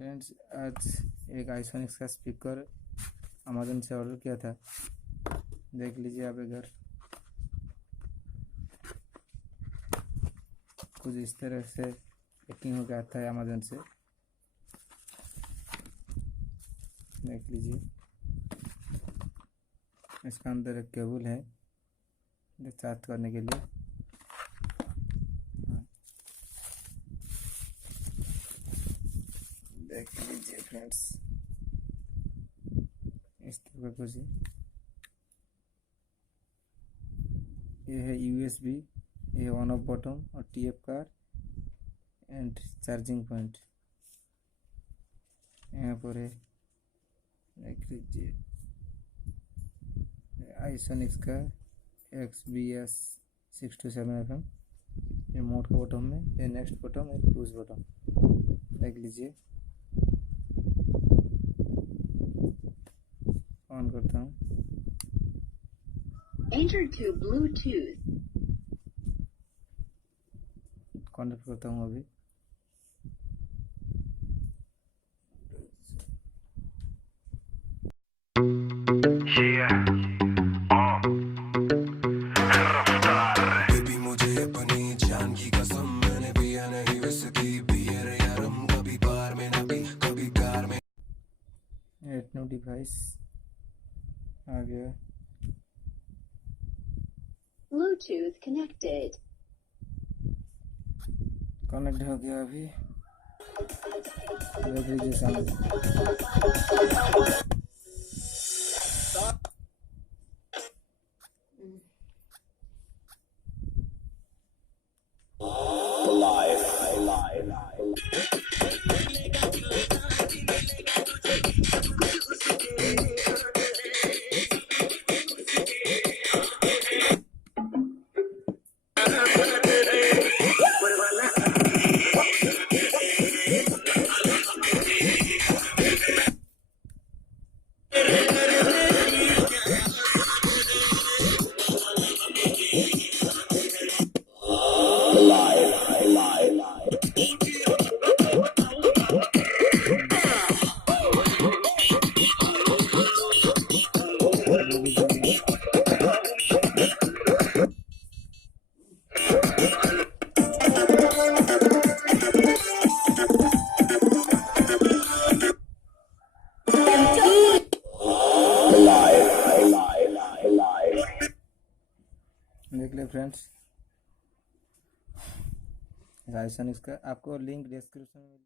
Friends, आज एक आइसोनिक्स का स्पीकर अमेज़न से ऑर्डर किया था। देख लीजिए आप इधर कुछ इस तरह से पैकिंग होकर आता है अमेज़न से। देख लीजिए, इसका अंदर एक केबल है चार्ज करने के लिए। देख लीजिए फ्रेंड्स, इस तरह कुछ ये है यूएसबी, ये ऑन ऑफ बटन और TF car and charging point यहाँ पर है। देख लीजिए आइसोनिक्स का XBS 627 FM। ये मोड का बटन में, ये नेक्स्ट बटन, एक क्रूज बटन। देख लीजिए, ऑन करता हूँ। Enter to Bluetooth. कनेक्ट करता हूँ अभी। बेबी मुझे अपनी जान की कसम, मैंने पिया नहीं विस्की बियर या रम, कभी बार में ना पी कभी कार में। एड न्यू डिवाइस आ गया। Bluetooth connected. कनेक्ट हो गया अभी। देख लीजिए सामने। देख ले फ्रेंड्स, आइसोनिक्स का आपको लिंक डिस्क्रिप्शन में